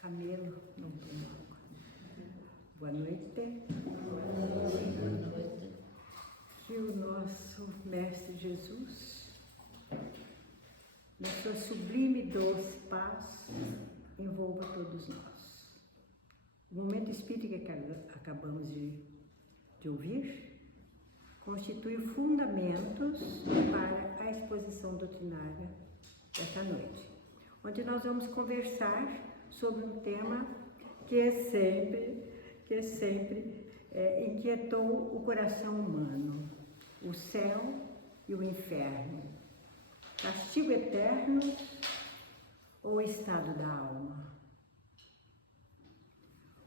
Camelo não toma água. Boa noite. Boa noite. Que o nosso Mestre Jesus, na sua sublime e doce paz, envolva todos nós. O momento espírita que acabamos de ouvir constitui fundamentos para a exposição doutrinária desta noite, onde nós vamos conversar sobre um tema que sempre inquietou o coração humano: o céu e o inferno, castigo eterno ou o estado da alma.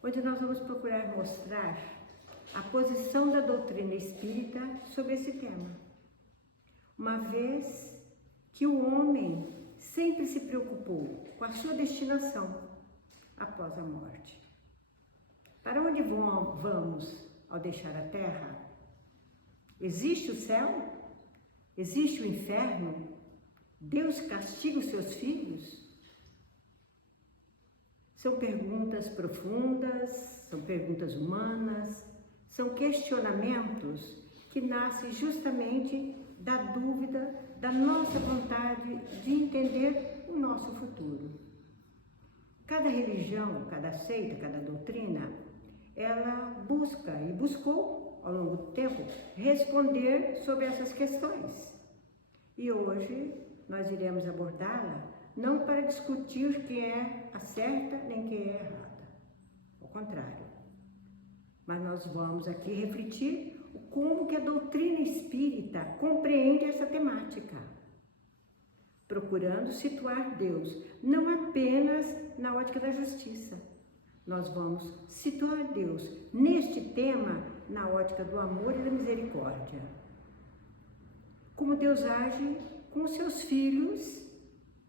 Onde nós vamos procurar mostrar a posição da doutrina espírita sobre esse tema, uma vez que o homem sempre se preocupou com a sua destinação após a morte. Para onde vamos ao deixar a terra? Existe o céu? Existe o inferno? Deus castiga os seus filhos? São perguntas profundas, são perguntas humanas, são questionamentos que nascem justamente da dúvida, da nossa vontade de entender o nosso futuro. Cada religião, cada seita, cada doutrina, ela busca e buscou, ao longo do tempo, responder sobre essas questões. E hoje nós iremos abordá-la não para discutir quem é a certa nem quem é a errada. Ao contrário. Mas nós vamos aqui refletir como que a doutrina espírita compreende essa temática, procurando situar Deus não apenas na ótica da justiça. Nós vamos situar Deus neste tema na ótica do amor e da misericórdia. Como Deus age com os seus filhos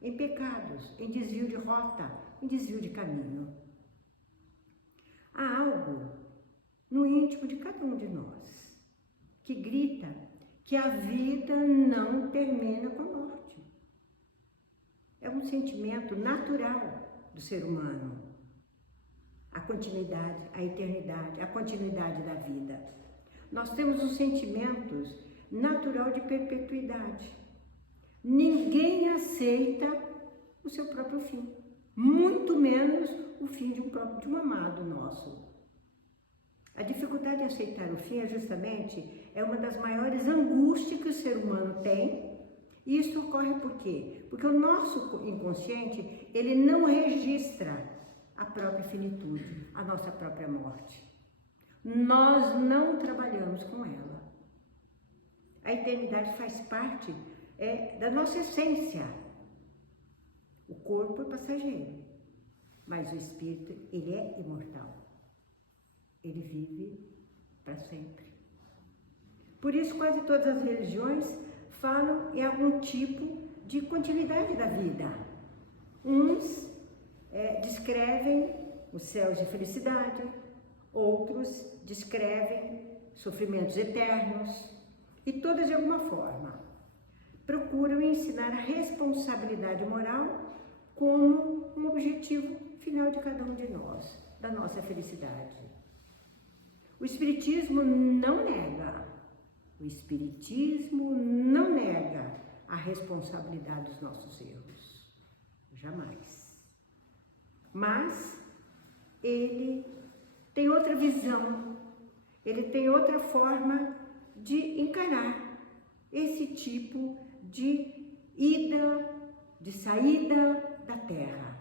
em pecados, em desvio de rota, em desvio de caminho. Há algo no íntimo de cada um de nós que grita que a vida não termina com a morte. É um sentimento natural do ser humano. A continuidade, a eternidade, a continuidade da vida. Nós temos um sentimento natural de perpetuidade. Ninguém aceita o seu próprio fim, muito menos o fim de um amado nosso. A dificuldade de aceitar o fim é uma das maiores angústias que o ser humano tem. E isso ocorre por quê? Porque o nosso inconsciente, ele não registra a própria finitude, a nossa própria morte. Nós não trabalhamos com ela. A eternidade faz parte da nossa essência. O corpo é passageiro, mas o espírito, ele é imortal. Ele vive para sempre. Por isso, quase todas as religiões falam em algum tipo de continuidade da vida. Uns descrevem os céus de felicidade, outros descrevem sofrimentos eternos, e todas, de alguma forma, procuram ensinar a responsabilidade moral como um objetivo final de cada um de nós, da nossa felicidade. O Espiritismo não nega a responsabilidade dos nossos erros. Jamais. Mas ele tem outra visão, ele tem outra forma de encarar esse tipo de saída da Terra.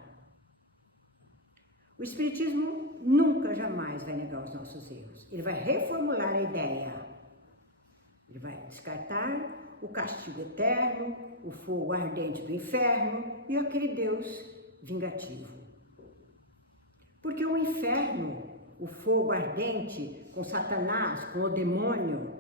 O Espiritismo nunca, jamais vai negar os nossos erros. Ele vai reformular a ideia. Ele vai descartar o castigo eterno, o fogo ardente do inferno e aquele Deus vingativo. Porque o inferno, o fogo ardente com Satanás, com o demônio,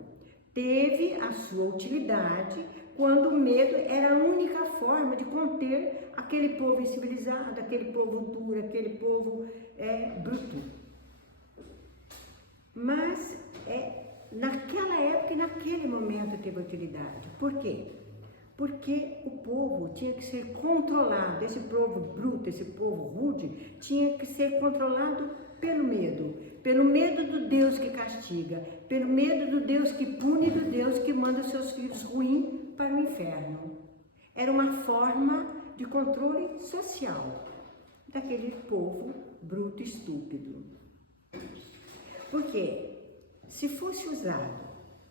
teve a sua utilidade quando o medo era a única forma de conter aquele povo incivilizado, aquele povo duro, aquele povo bruto. Mas naquela época e naquele momento teve utilidade. Por quê? Porque o povo tinha que ser controlado, esse povo bruto, esse povo rude, tinha que ser controlado pelo medo do Deus que castiga, pelo medo do Deus que pune, do Deus que manda seus filhos ruins para o inferno. Era uma forma de controle social daquele povo bruto e estúpido. Porque se fosse usado,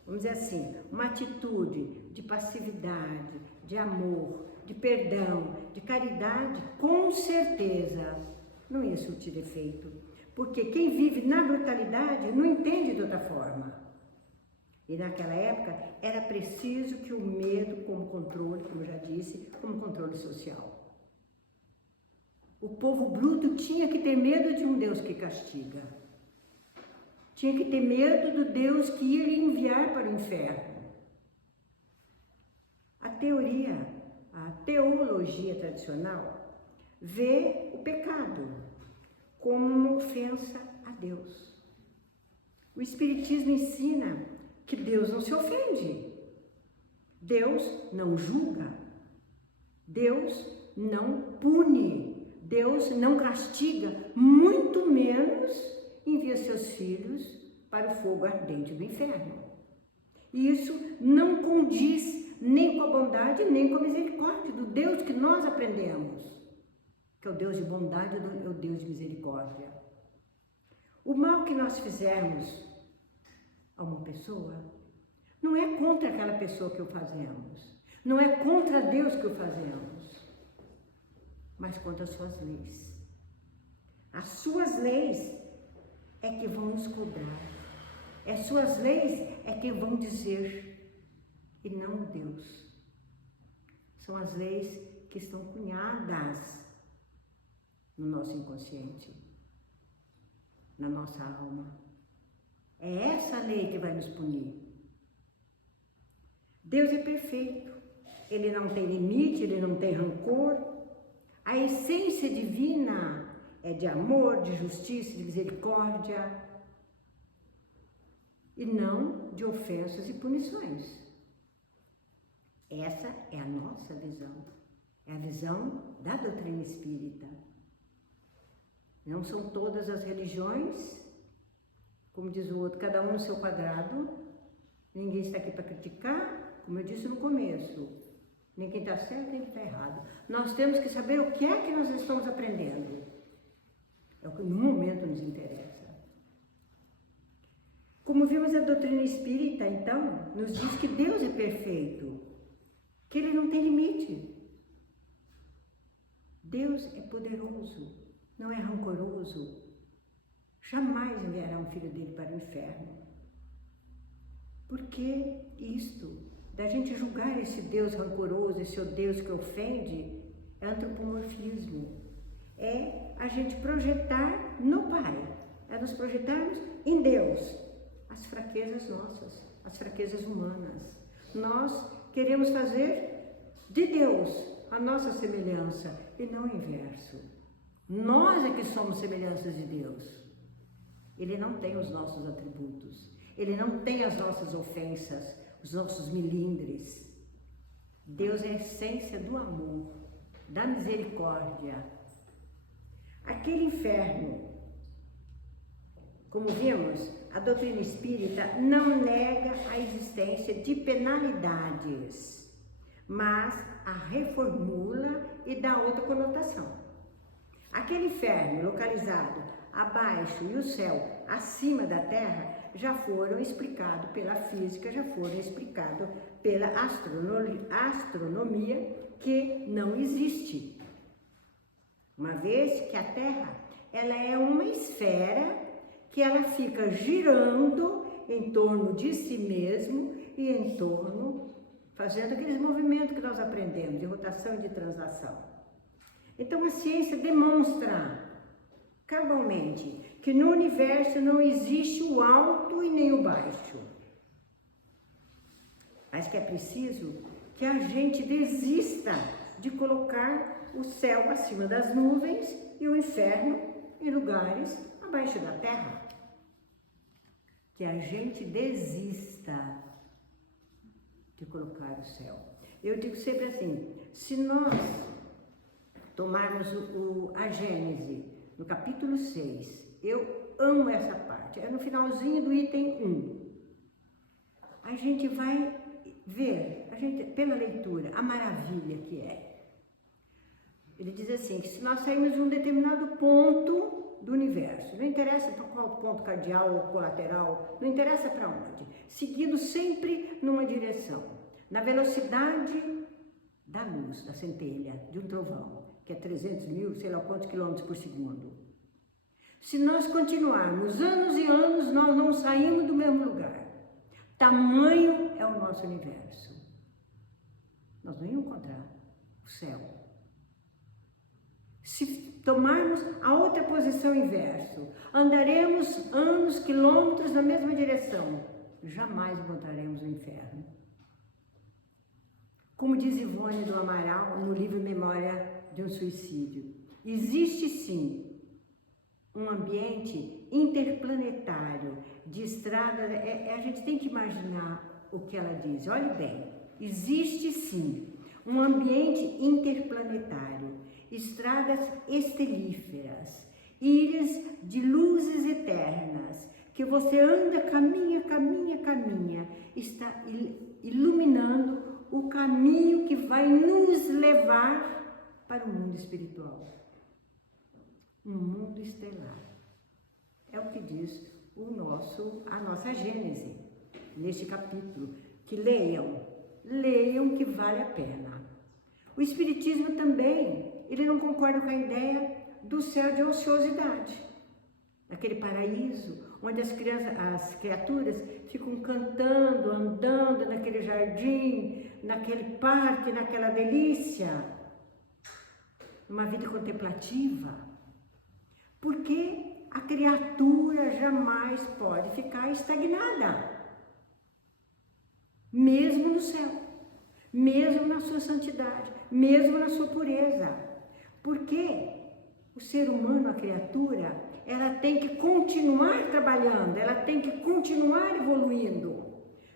vamos dizer assim, uma atitude de passividade, de amor, de perdão, de caridade, com certeza não ia surtir efeito. Porque quem vive na brutalidade não entende de outra forma. E naquela época era preciso que o medo como controle, como eu já disse, como controle social. O povo bruto tinha que ter medo de um Deus que castiga. Tinha que ter medo do Deus que ia lhe enviar para o inferno. A teologia tradicional vê o pecado como uma ofensa a Deus. O Espiritismo ensina que Deus não se ofende. Deus não julga. Deus não pune. Deus não castiga, muito menos envia seus filhos para o fogo ardente do inferno. E isso não condiz nem com a bondade, nem com a misericórdia do Deus que nós aprendemos, que é o Deus de bondade, é o Deus de misericórdia. O mal que nós fizermos a uma pessoa não é contra aquela pessoa que o fazemos, não é contra Deus que o fazemos, mas contra as suas leis. As suas leis é que vão nos cobrar. As suas leis é que vão dizer, e não Deus. São as leis que estão cunhadas no nosso inconsciente, na nossa alma. É essa lei que vai nos punir. Deus é perfeito. Ele não tem limite, ele não tem rancor. A essência divina é de amor, de justiça, de misericórdia, e não de ofensas e punições. Essa é a nossa visão, é a visão da doutrina espírita. Não são todas as religiões, como diz o outro, cada um no seu quadrado, ninguém está aqui para criticar, como eu disse no começo. Nem quem está certo, nem quem está errado. Nós temos que saber o que é que nós estamos aprendendo. É o que no momento nos interessa. Como vimos, a doutrina espírita, então, nos diz que Deus é perfeito, que Ele não tem limite. Deus é poderoso, não é rancoroso. Jamais enviará um filho dele para o inferno. Por que isto? Da gente julgar esse Deus rancoroso, esse Deus que ofende, é antropomorfismo. É a gente projetar no Pai, é nos projetarmos em Deus as fraquezas nossas, as fraquezas humanas. Nós queremos fazer de Deus a nossa semelhança e não o inverso. Nós é que somos semelhanças de Deus. Ele não tem os nossos atributos, Ele não tem as nossas ofensas, os nossos milindres. Deus é a essência do amor, da misericórdia. Aquele inferno, como vimos, a doutrina espírita não nega a existência de penalidades, mas a reformula e dá outra conotação. Aquele inferno localizado abaixo e o céu acima da terra já foram explicados pela física, já foram explicados pela astronomia, que não existe. Uma vez que a Terra, ela é uma esfera que ela fica girando em torno de si mesmo e em torno, fazendo aqueles movimentos que nós aprendemos, de rotação e de translação. Então a ciência demonstra cabalmente que no universo não existe o alto e nem o baixo. Mas que é preciso que a gente desista de colocar o céu acima das nuvens e o inferno em lugares abaixo da terra. Que a gente desista de colocar o céu. Eu digo sempre assim, se nós tomarmos a Gênese, no capítulo 6, eu amo essa parte, é no finalzinho do item 1. A gente vai ver, pela leitura, a maravilha que é. Ele diz assim, que se nós sairmos de um determinado ponto do universo, não interessa para qual ponto cardial ou colateral, não interessa para onde, seguindo sempre numa direção, na velocidade da luz, da centelha, de um trovão, que é 300 mil, sei lá quantos quilômetros por segundo. Se nós continuarmos anos e anos, nós não saímos do mesmo lugar. Tamanho é o nosso universo. Nós não íamos encontrar o céu. Se tomarmos a outra posição inverso, andaremos anos, quilômetros na mesma direção, jamais encontraremos o inferno. Como diz Ivone do Amaral no livro Memória de um Suicídio, existe sim um ambiente interplanetário de estrada, a gente tem que imaginar o que ela diz, olhe bem, existe sim um ambiente interplanetário, estradas estelíferas, ilhas de luzes eternas, que você anda, caminha, está iluminando o caminho que vai nos levar para o mundo espiritual. Um mundo estelar. É o que diz a nossa Gênese, neste capítulo. Que leiam que vale a pena. O Espiritismo também, ele não concorda com a ideia do céu de ociosidade. Aquele paraíso, onde as criaturas ficam cantando, andando naquele jardim, naquele parque, naquela delícia. Uma vida contemplativa. Porque a criatura jamais pode ficar estagnada, mesmo no céu, mesmo na sua santidade, mesmo na sua pureza. Porque o ser humano, a criatura, ela tem que continuar trabalhando, ela tem que continuar evoluindo.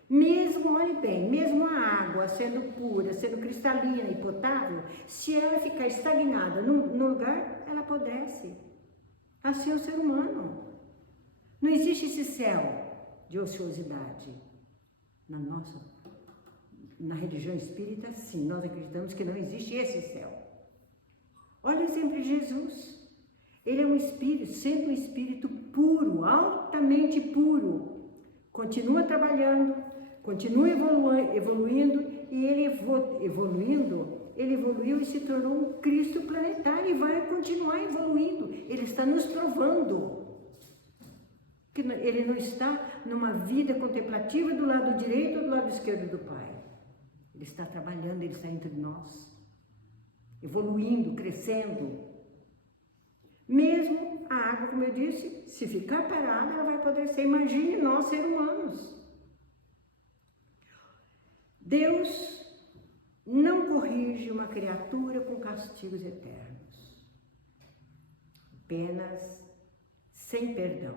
Mesmo, olhe bem, mesmo a água sendo pura, sendo cristalina e potável, se ela ficar estagnada no lugar, ela apodrece. Assim é o ser humano. Não existe esse céu de ociosidade. Na religião espírita, sim, nós acreditamos que não existe esse céu. Olha o exemplo de Jesus. Ele é um espírito, sendo um espírito puro, altamente puro. Continua trabalhando, continua evoluindo, e ele ele evoluiu e se tornou um Cristo planetário e vai continuar evoluindo. Ele está nos provando que ele não está numa vida contemplativa do lado direito ou do lado esquerdo do Pai. Ele está trabalhando, ele está entre nós, evoluindo, crescendo. Mesmo a água, como eu disse, se ficar parada, ela vai apodrecer. Imagine nós, seres humanos. Deus não corrige uma criatura com castigos eternos, apenas sem perdão,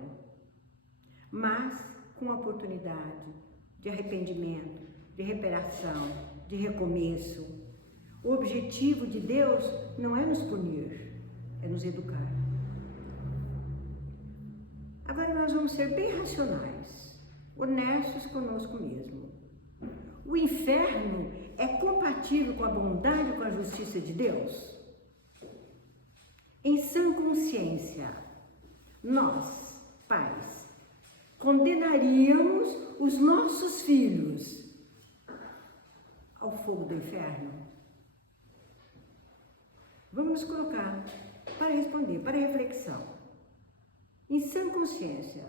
mas com oportunidade de arrependimento, de reparação, de recomeço. O objetivo de Deus não é nos punir, é nos educar. Agora nós vamos ser bem racionais, honestos conosco mesmo. O inferno é compatível com a bondade e com a justiça de Deus? Em sã consciência, nós, pais, condenaríamos os nossos filhos ao fogo do inferno? Vamos nos colocar para responder, para reflexão. Em sã consciência,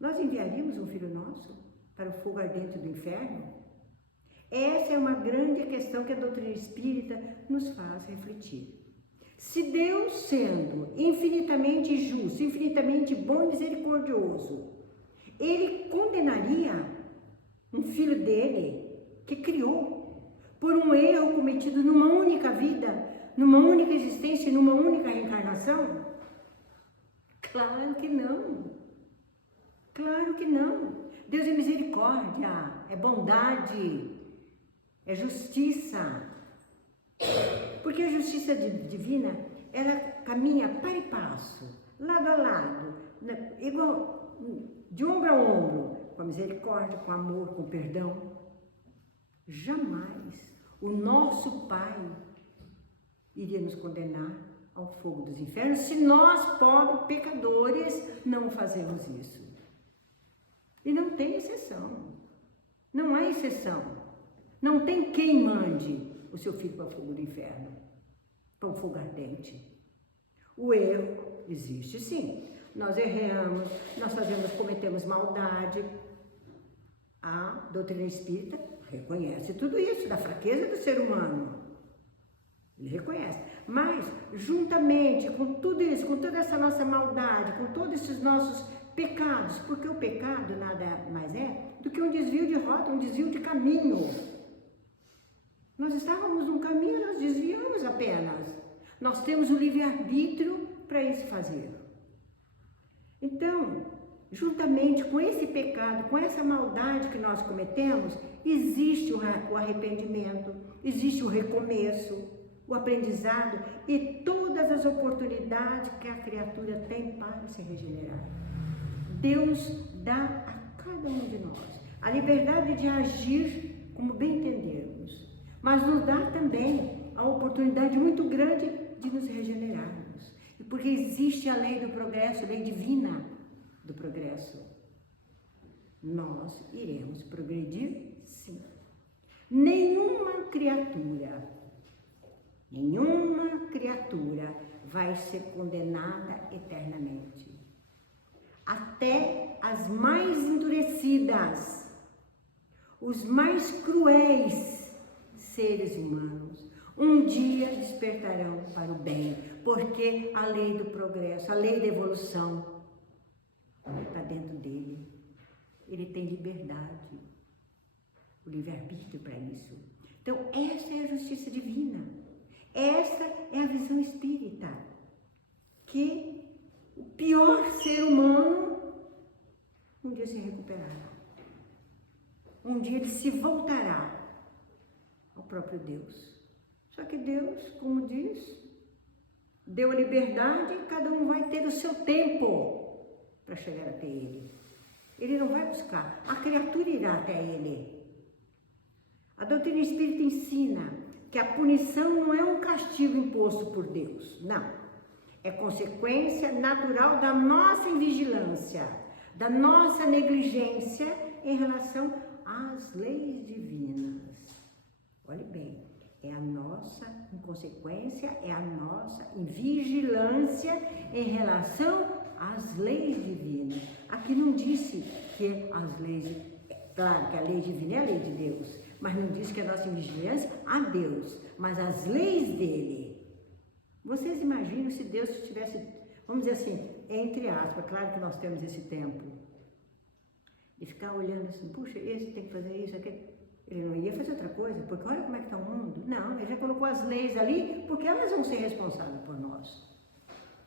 nós enviaríamos um filho nosso para o fogo ardente do inferno? Essa é uma grande questão que a doutrina espírita nos faz refletir. Se Deus, sendo infinitamente justo, infinitamente bom e misericordioso, Ele condenaria um filho dele, que criou, por um erro cometido numa única vida, numa única existência, numa única reencarnação? Claro que não. Claro que não. Deus é misericórdia, é bondade. é justiça. Porque a justiça divina, ela caminha para e passo, lado a lado, igual, de ombro a ombro, com a misericórdia, com o amor, com o perdão. Jamais o nosso Pai iria nos condenar ao fogo dos infernos se nós, pobres pecadores, não fazemos isso. E não tem exceção. Não há exceção. Não tem quem mande o seu filho para o fogo do inferno, para o fogo ardente. O erro existe sim. Nós erramos, nós cometemos maldade. A doutrina espírita reconhece tudo isso, da fraqueza do ser humano. Ele reconhece. Mas, juntamente com tudo isso, com toda essa nossa maldade, com todos esses nossos pecados, porque o pecado nada mais é do que um desvio de rota, um desvio de caminho. Nós estávamos num caminho, nós desviamos apenas. Nós temos o livre-arbítrio para isso fazer. Então, juntamente com esse pecado, com essa maldade que nós cometemos, existe o arrependimento, existe o recomeço, o aprendizado e todas as oportunidades que a criatura tem para se regenerar. Deus dá a cada um de nós a liberdade de agir como bem entendermos, mas nos dá também a oportunidade muito grande de nos regenerarmos. E porque existe a lei do progresso, a lei divina do progresso, nós iremos progredir sim. Nenhuma criatura vai ser condenada eternamente. Até as mais endurecidas, os mais cruéis seres humanos, um dia despertarão para o bem, porque a lei do progresso, a lei da evolução está dentro dele. Ele tem liberdade, o livre-arbítrio para isso. Então, essa é a justiça divina. Essa é a visão espírita, que o pior ser humano um dia se recuperará. Um dia ele se voltará ao próprio Deus. Só que Deus, como diz, deu a liberdade e cada um vai ter o seu tempo para chegar até Ele. Ele não vai buscar, a criatura irá até Ele. A doutrina espírita ensina que a punição não é um castigo imposto por Deus, não. É consequência natural da nossa invigilância, da nossa negligência em relação às leis divinas. Olhe bem, é a nossa inconsequência, é a nossa invigilância em relação às leis divinas. Aqui não disse que as leis, claro que a lei divina é a lei de Deus, mas não diz que a nossa vigilância a Deus, mas as leis dele. Vocês imaginam se Deus tivesse, vamos dizer assim, entre aspas, claro que nós temos esse tempo, de ficar olhando assim, puxa, esse tem que fazer isso, aquele. Ele não ia fazer outra coisa, porque olha como é que está o mundo. Não, ele já colocou as leis ali, porque elas vão ser responsáveis por nós.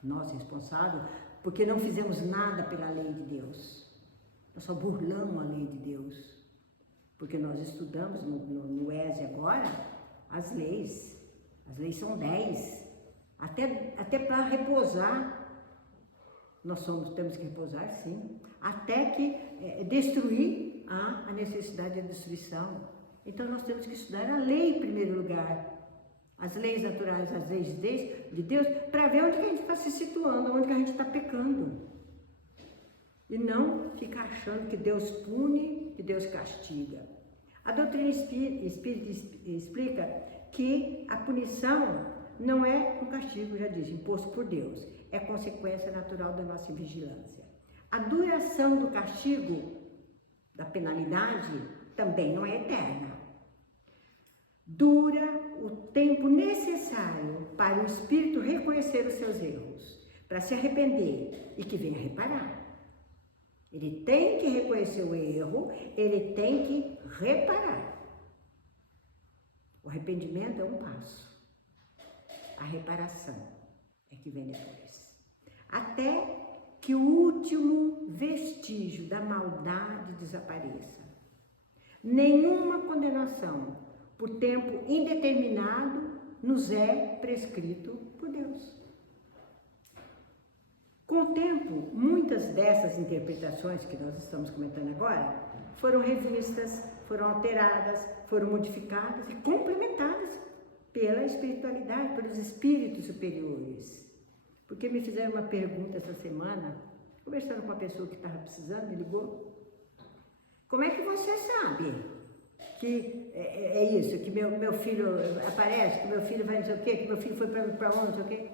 Nós responsáveis, porque não fizemos nada pela lei de Deus. Nós só burlamos a lei de Deus. Porque nós estudamos no ESE agora as leis. As leis são 10. Até para repousar, temos que repousar sim. Até que destruir a necessidade da destruição. Então nós temos que estudar a lei em primeiro lugar. As leis naturais, as leis de Deus, para ver onde que a gente está se situando, onde que a gente está pecando. E não ficar achando que Deus pune, que Deus castiga. A doutrina espírita explica que a punição não é um castigo, já disse, imposto por Deus. É consequência natural da nossa vigilância. A duração do castigo, da penalidade, também não é eterna. Dura o tempo necessário para o espírito reconhecer os seus erros, para se arrepender e que venha reparar. Ele tem que reconhecer o erro, ele tem que reparar. O arrependimento é um passo. A reparação é que vem depois. Até que o último vestígio da maldade desapareça. Nenhuma condenação por tempo indeterminado, nos é prescrito por Deus. Com o tempo, muitas dessas interpretações que nós estamos comentando agora foram revistas, foram alteradas, foram modificadas e complementadas pela espiritualidade, pelos espíritos superiores. Porque me fizeram uma pergunta essa semana, conversando com uma pessoa que estava precisando, me ligou. Como é que você sabe que é isso, que meu filho aparece, que meu filho vai não sei o quê, que meu filho foi para onde, não sei o quê?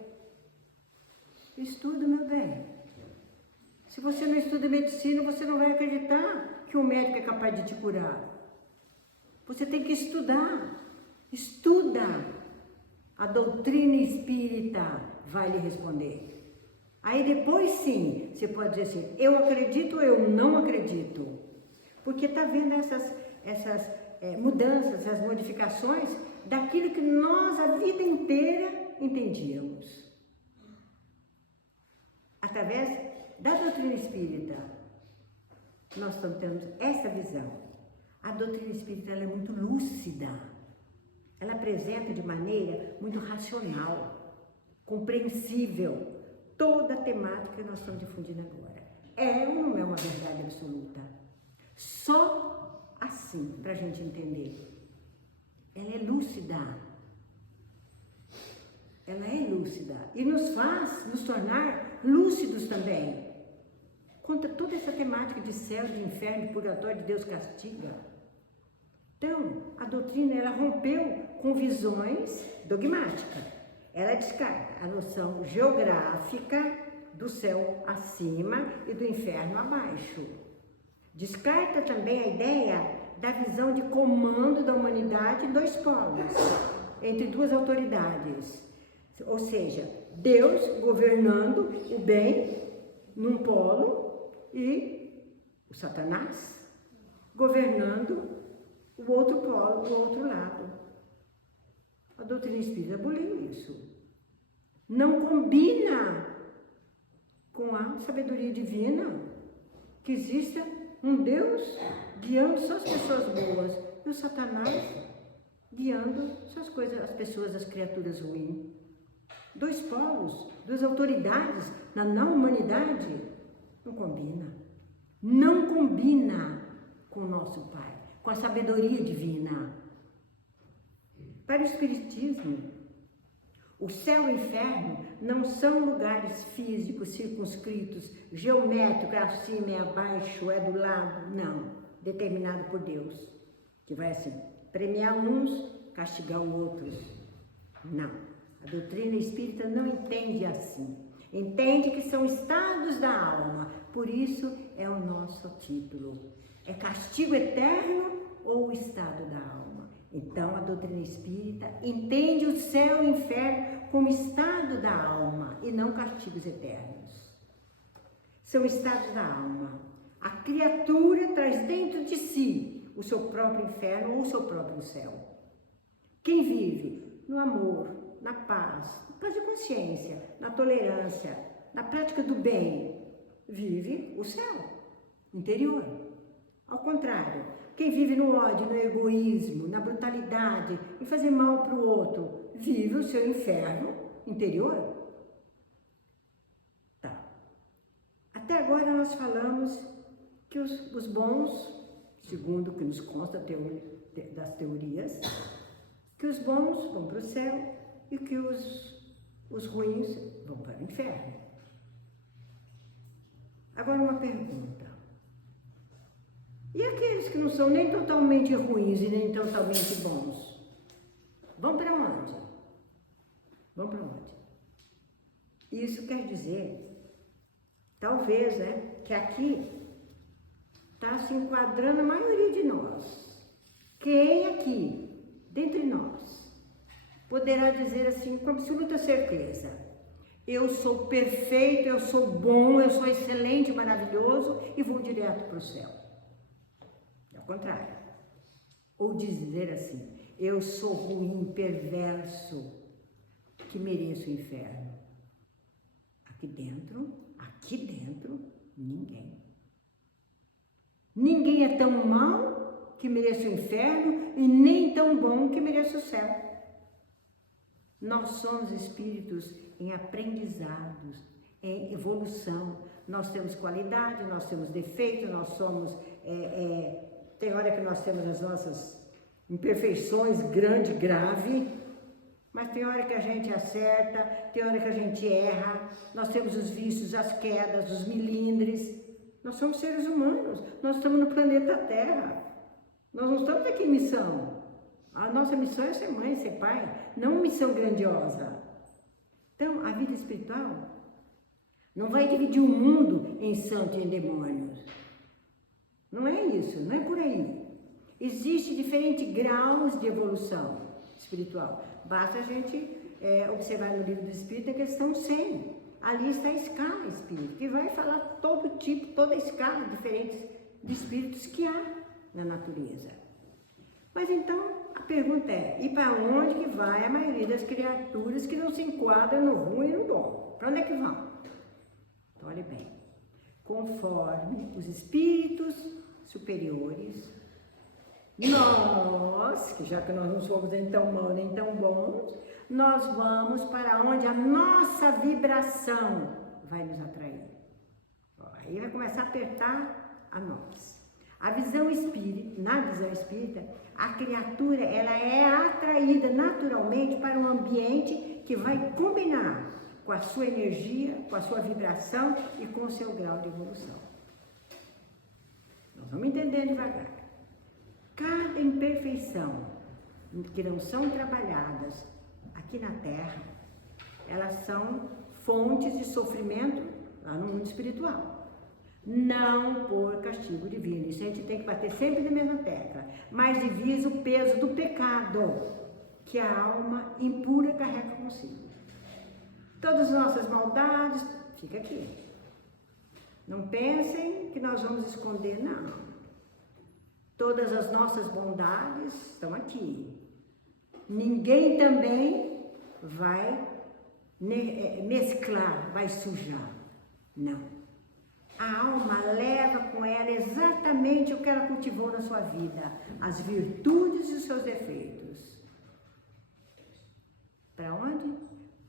Estuda, meu bem. Se você não estuda medicina, você não vai acreditar que o médico é capaz de te curar. Você tem que estudar. Estuda. A doutrina espírita vai lhe responder. Aí depois sim, você pode dizer assim, eu acredito ou eu não acredito. Porque está vendo essas mudanças, essas modificações daquilo que nós a vida inteira entendíamos. Através da doutrina espírita, nós estamos tendo essa visão. A doutrina espírita ela é muito lúcida. Ela apresenta de maneira muito racional, compreensível, toda a temática que nós estamos difundindo agora. É ou não é uma verdade absoluta? Só assim, para a gente entender. Ela é lúcida. Ela é lúcida e nos faz nos tornar lúcidos também. Conta toda essa temática de céu, de inferno, de purgatório, de Deus castiga. Então, a doutrina, ela rompeu com visões dogmáticas. Ela descarta a noção geográfica do céu acima e do inferno abaixo. Descarta também a ideia da visão de comando da humanidade em dois polos, entre duas autoridades. Ou seja, Deus governando o bem num polo e o Satanás governando o outro polo, o outro lado. A doutrina espírita aboliu isso. Não combina com a sabedoria divina que exista um Deus guiando só as pessoas boas e o Satanás guiando só as pessoas, as criaturas ruins. Dois polos, duas autoridades na humanidade, não combina. Não combina com o nosso Pai, com a sabedoria divina. Para o Espiritismo, o céu e o inferno não são lugares físicos, circunscritos, geométricos, acima e abaixo, é do lado, não. Determinado por Deus, que vai assim, premiar uns, castigar outros. Não. A doutrina espírita não entende assim. Entende que são estados da alma. Por isso é o nosso título. É castigo eterno ou o estado da alma? Então a doutrina espírita entende o céu e o inferno como estado da alma e não castigos eternos. São estados da alma. A criatura traz dentro de si o seu próprio inferno ou o seu próprio céu. Quem vive no amor, na paz de consciência, na tolerância, na prática do bem, vive o céu interior. Ao contrário, quem vive no ódio, no egoísmo, na brutalidade, em fazer mal para o outro, vive o seu inferno interior. Tá. Até agora nós falamos que os bons, segundo o que nos consta das teorias, que os bons vão para o céu e que os ruins vão para o inferno. Agora uma pergunta. E aqueles que não são nem totalmente ruins e nem totalmente bons? Vão para onde? Vão para onde? Isso quer dizer, talvez, que aqui está se enquadrando a maioria de nós. Quem aqui, dentre nós, poderá dizer assim com absoluta certeza: eu sou perfeito, eu sou bom, eu sou excelente, maravilhoso e vou direto para o céu? Ao contrário. Ou dizer assim: eu sou ruim, perverso, que mereço o inferno. Aqui dentro, ninguém. Ninguém é tão mau que mereça o inferno e nem tão bom que mereça o céu. Nós somos espíritos em aprendizados, em evolução. Nós temos qualidade, nós temos defeitos, nós somos... tem hora que nós temos as nossas imperfeições grande, grave, mas tem hora que a gente acerta, tem hora que a gente erra, nós temos os vícios, as quedas, os milindres. Nós somos seres humanos, nós estamos no planeta Terra, nós não estamos aqui em missão. A nossa missão é ser mãe, ser pai, não missão grandiosa. Então, a vida espiritual não vai dividir o mundo em santo e em demônios. Não é isso, não é por aí. Existem diferentes graus de evolução espiritual. Basta a gente observar no livro do Espírito a questão 100. Ali está a escala espírita, que vai falar todo tipo, toda a escala diferentes de espíritos que há na natureza. Mas então, a pergunta é, e para onde que vai a maioria das criaturas que não se enquadram no ruim e no bom? Para onde é que vão? Então, olhe bem, conforme os espíritos superiores, nós, que já que nós não somos nem tão maus nem tão bons, nós vamos para onde a nossa vibração vai nos atrair. Aí vai começar a apertar a nós. A visão espírita, na visão espírita, a criatura ela é atraída naturalmente para um ambiente que vai combinar com a sua energia, com a sua vibração e com o seu grau de evolução. Nós vamos entendendo devagar. Cada imperfeição que não são trabalhadas aqui na Terra, elas são fontes de sofrimento lá no mundo espiritual. Não por castigo divino, isso a gente tem que bater sempre na mesma tecla, mas divisa o peso do pecado que a alma impura carrega consigo. Todas as nossas maldades, fica aqui. Não pensem que nós vamos esconder, não. Todas as nossas bondades estão aqui. Ninguém também vai mesclar, vai sujar. Não. A alma leva com ela exatamente o que ela cultivou na sua vida, as virtudes e os seus defeitos. Para onde?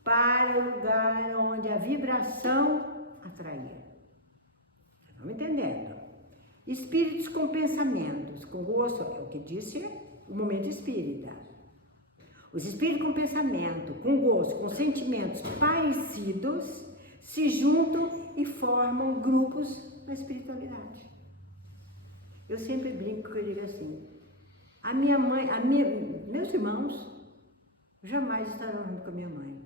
Para o lugar onde a vibração atraía. Estamos entendendo? Espíritos com pensamentos, com gosto, é o que disse o momento espírita. Os espíritos com pensamento, com gosto, com sentimentos parecidos, se juntam e formam grupos na espiritualidade. Eu sempre brinco que eu digo assim, meus irmãos jamais estarão junto com a minha mãe.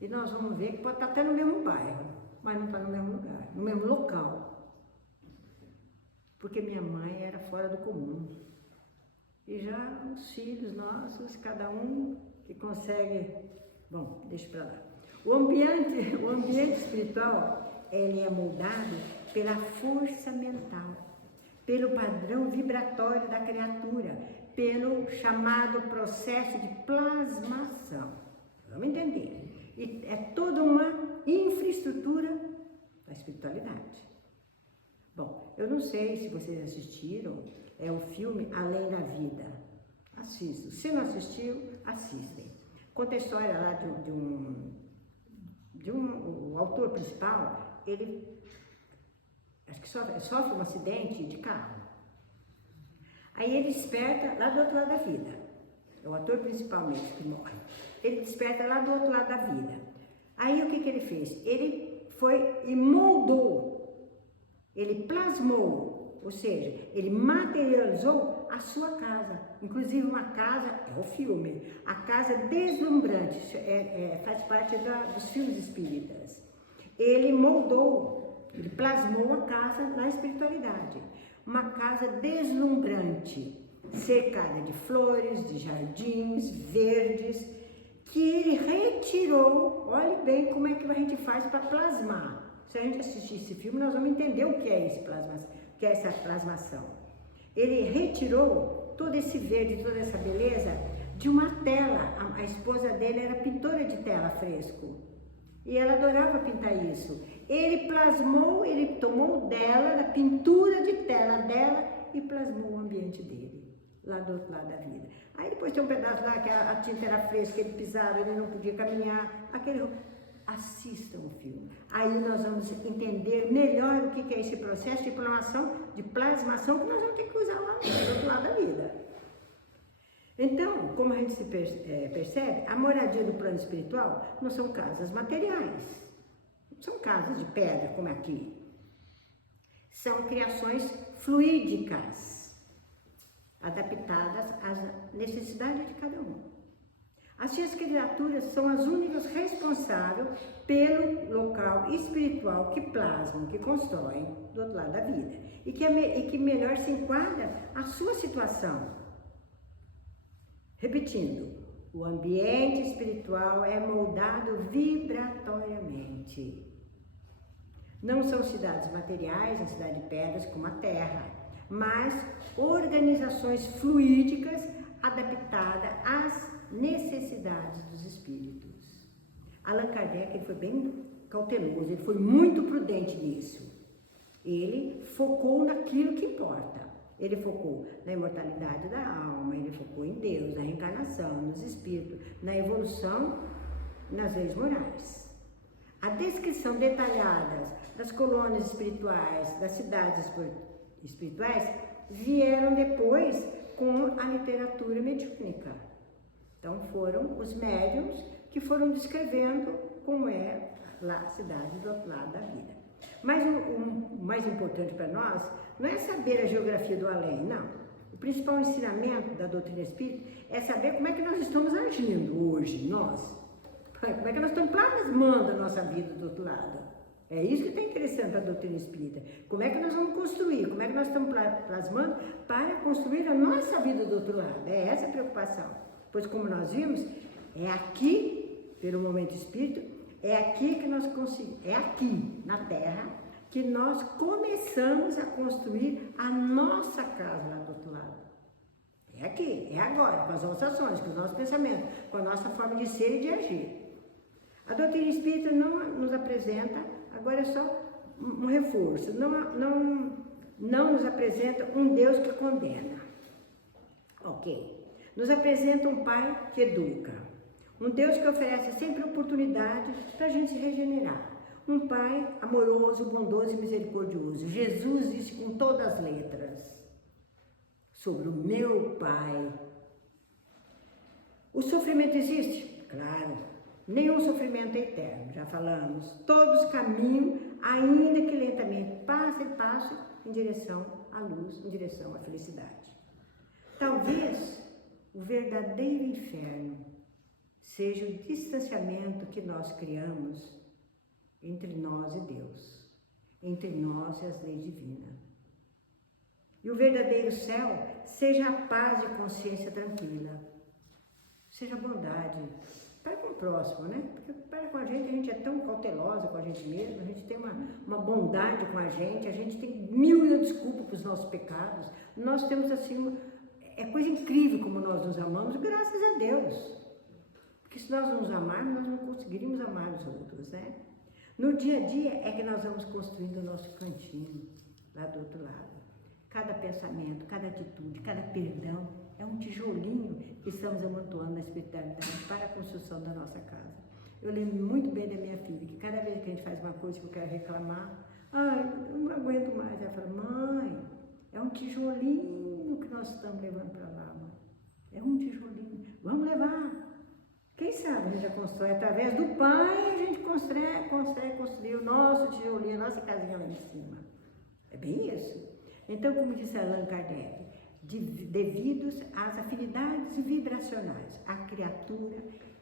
E nós vamos ver que pode estar até no mesmo bairro, mas não está no mesmo lugar, no mesmo local. Porque minha mãe era fora do comum. E já os filhos nossos, cada um que consegue... Bom, deixa para lá. O ambiente espiritual, ele é moldado pela força mental, pelo padrão vibratório da criatura, pelo chamado processo de plasmação. Vamos entender. E é toda uma infraestrutura da espiritualidade. Bom, eu não sei se vocês assistiram, é o filme Além da Vida. Assistam. Se não assistiu, assistem. Conta a história lá o autor principal, ele acho que sofre um acidente de carro. Aí ele desperta lá do outro lado da vida. É o ator principal mesmo que morre. Ele desperta lá do outro lado da vida. Aí o que ele fez? Ele foi e moldou, ele plasmou, ou seja, ele materializou a sua casa. Inclusive uma casa, é o filme, a casa deslumbrante, faz parte dos filmes espíritas. Ele moldou, ele plasmou a casa na espiritualidade. Uma casa deslumbrante, cercada de flores, de jardins verdes, que ele retirou. Olhe bem como é que a gente faz para plasmar. Se a gente assistir esse filme, nós vamos entender o que é essa plasmação. Ele retirou todo esse verde, toda essa beleza de uma tela. A esposa dele era pintora de tela fresco. E ela adorava pintar isso. Ele plasmou, ele tomou dela, da pintura de tela dela, e plasmou o ambiente dele, lá do outro lado da vida. Aí depois tem um pedaço lá que a tinta era fresca, ele pisava, ele não podia caminhar, Assistam o filme. Aí nós vamos entender melhor o que é esse processo de plasmação que nós vamos ter que usar lá do outro lado da vida. Então, como a gente se percebe, a moradia do plano espiritual não são casas materiais, não são casas de pedra como aqui. São criações fluídicas, adaptadas às necessidades de cada um. Assim, as criaturas são as únicas responsáveis pelo local espiritual que plasmam, que constroem do outro lado da vida e que melhor se enquadra à sua situação. Repetindo, o ambiente espiritual é moldado vibratoriamente. Não são cidades materiais, a cidade de pedras como a Terra, mas organizações fluídicas adaptadas às necessidades dos espíritos. Allan Kardec ele foi bem cauteloso, ele foi muito prudente nisso. Ele focou naquilo que importa. Ele focou na imortalidade da alma, ele focou em Deus, na reencarnação, nos espíritos, na evolução, nas leis morais. A descrição detalhada das colônias espirituais, das cidades espirituais, vieram depois com a literatura mediúnica. Então foram os médiuns que foram descrevendo como é lá a cidade do outro lado da vida. Mas o mais importante para nós não é saber a geografia do além, não. O principal ensinamento da doutrina espírita é saber como é que nós estamos agindo hoje, nós. Como é que nós estamos plasmando a nossa vida do outro lado. É isso que está interessante para a doutrina espírita. Como é que nós vamos construir, como é que nós estamos plasmando para construir a nossa vida do outro lado. É essa a preocupação. Pois como nós vimos, é aqui, pelo momento espírito, é aqui que nós conseguimos, é aqui na Terra que nós começamos a construir a nossa casa lá do outro lado. É aqui, é agora, com as nossas ações, com os nossos pensamentos, com a nossa forma de ser e de agir. A doutrina espírita não nos apresenta, agora é só um reforço, não nos apresenta um Deus que condena. Ok. Nos apresenta um Pai que educa, um Deus que oferece sempre oportunidade para a gente se regenerar, um Pai amoroso, bondoso e misericordioso. Jesus disse com todas as letras sobre o meu Pai. O sofrimento existe? Claro, nenhum sofrimento é eterno, já falamos. Todos caminham, ainda que lentamente, passo e passo, em direção à luz, em direção à felicidade. Talvez o verdadeiro inferno seja o distanciamento que nós criamos entre nós e Deus, entre nós e as leis divinas. E o verdadeiro céu seja a paz e consciência tranquila, seja a bondade, para com o próximo, né? Porque para com a gente é tão cautelosa com a gente mesmo, a gente tem uma bondade com a gente tem mil e uma desculpas para os nossos pecados, nós temos assim é coisa incrível como nós nos amamos, graças a Deus. Porque se nós não nos amarmos, nós não conseguiríamos amar os outros, né? No dia a dia é que nós vamos construindo o nosso cantinho, lá do outro lado. Cada pensamento, cada atitude, cada perdão é um tijolinho que estamos amontoando na espiritualidade para a construção da nossa casa. Eu lembro muito bem da minha filha, que cada vez que a gente faz uma coisa que eu quero reclamar, eu não aguento mais. Ela fala, mãe, é um tijolinho que nós estamos levando para lá, mãe. É um tijolinho. Vamos levar. Quem sabe a gente já constrói através do Pai, a gente construir o nosso tijolinho, a nossa casinha lá em cima. É bem isso. Então, como disse Allan Kardec, devidos às afinidades vibracionais, a criatura,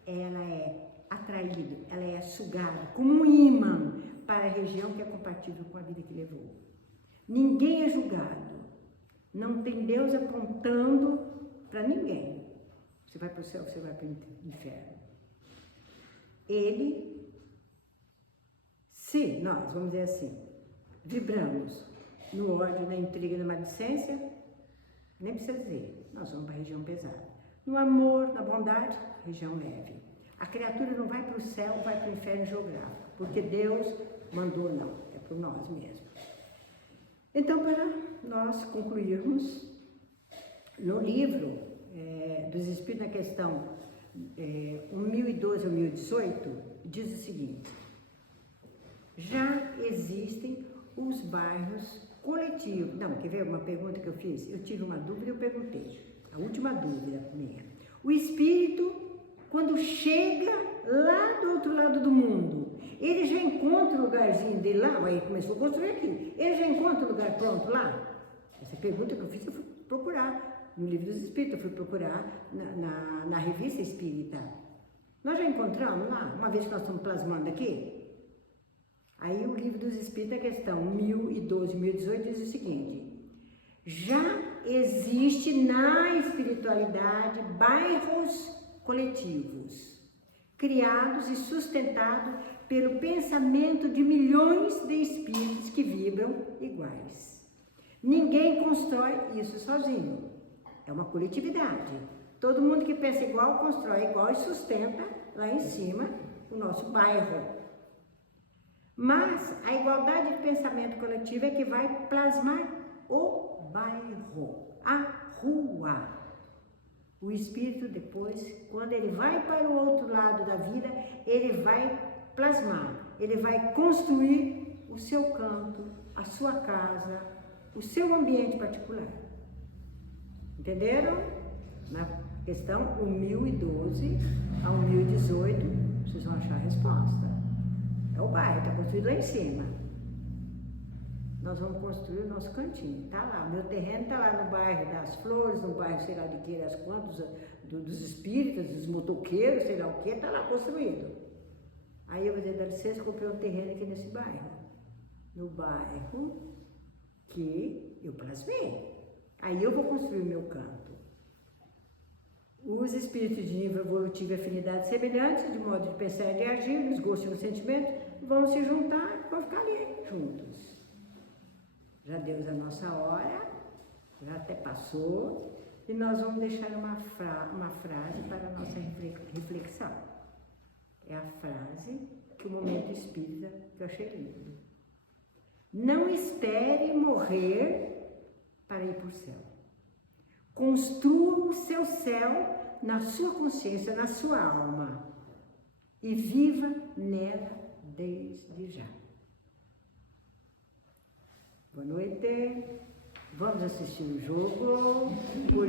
ela é atraída, ela é sugada como um ímã para a região que é compatível com a vida que levou. Ninguém é julgado. Não tem Deus apontando para ninguém. Você vai para o céu, você vai para o inferno. Se nós, vamos dizer assim, vibramos no ódio, na intriga, na maledicência, nem precisa dizer, nós vamos para a região pesada. No amor, na bondade, região leve. A criatura não vai para o céu, vai para o inferno geográfico, porque Deus mandou não, é por nós mesmos. Então, para nós concluirmos, no livro dos Espíritos, na questão 1012 ou 1018, diz o seguinte: já existem os bairros coletivos. Não, quer ver uma pergunta que eu fiz? Eu tive uma dúvida e eu perguntei. A última dúvida minha. O espírito, quando chega lá do outro lado do mundo, ele já encontra o lugarzinho dele lá, aí começou a construir aqui. Ele já encontra o lugar pronto lá? Essa pergunta que eu fiz, eu fui procurar no Livro dos Espíritos, eu fui procurar na Revista Espírita. Nós já encontramos lá, uma vez que nós estamos plasmando aqui? Aí o Livro dos Espíritos, a questão 1012, 1018, diz o seguinte: já existe na espiritualidade bairros coletivos, criados e sustentados pelo pensamento de milhões de espíritos que vibram iguais. Ninguém constrói isso sozinho, é uma coletividade. Todo mundo que pensa igual, constrói igual e sustenta lá em cima o nosso bairro. Mas a igualdade de pensamento coletivo é que vai plasmar o bairro, a rua. O espírito depois, quando ele vai para o outro lado da vida, ele vai plasmar, ele vai construir o seu canto, a sua casa, o seu ambiente particular. Entenderam? Na questão 1012 a 1018, vocês vão achar a resposta. É o bairro, está construído lá em cima. Nós vamos construir o nosso cantinho, tá lá. Meu terreno está lá no bairro das Flores, no bairro sei lá de que, das quantos, dos espíritas, dos motoqueiros, sei lá o que, está lá construído. Aí eu vou dizer, dá licença, eu comprei um terreno aqui nesse bairro. No bairro que eu plasmei. Aí eu vou construir o meu canto. Os espíritos de nível evolutivo e afinidade semelhantes, de modo de pensar e de agir, nos gostos e nos sentimentos, vão se juntar e vão ficar ali juntos. Já deu a nossa hora, já até passou, e nós vamos deixar uma frase para a nossa reflexão. É a frase que o Momento Espírita eu achei lindo. Não espere morrer para ir para o céu. Construa o seu céu na sua consciência, na sua alma, e viva nela desde já. Boa noite, vamos assistir o jogo.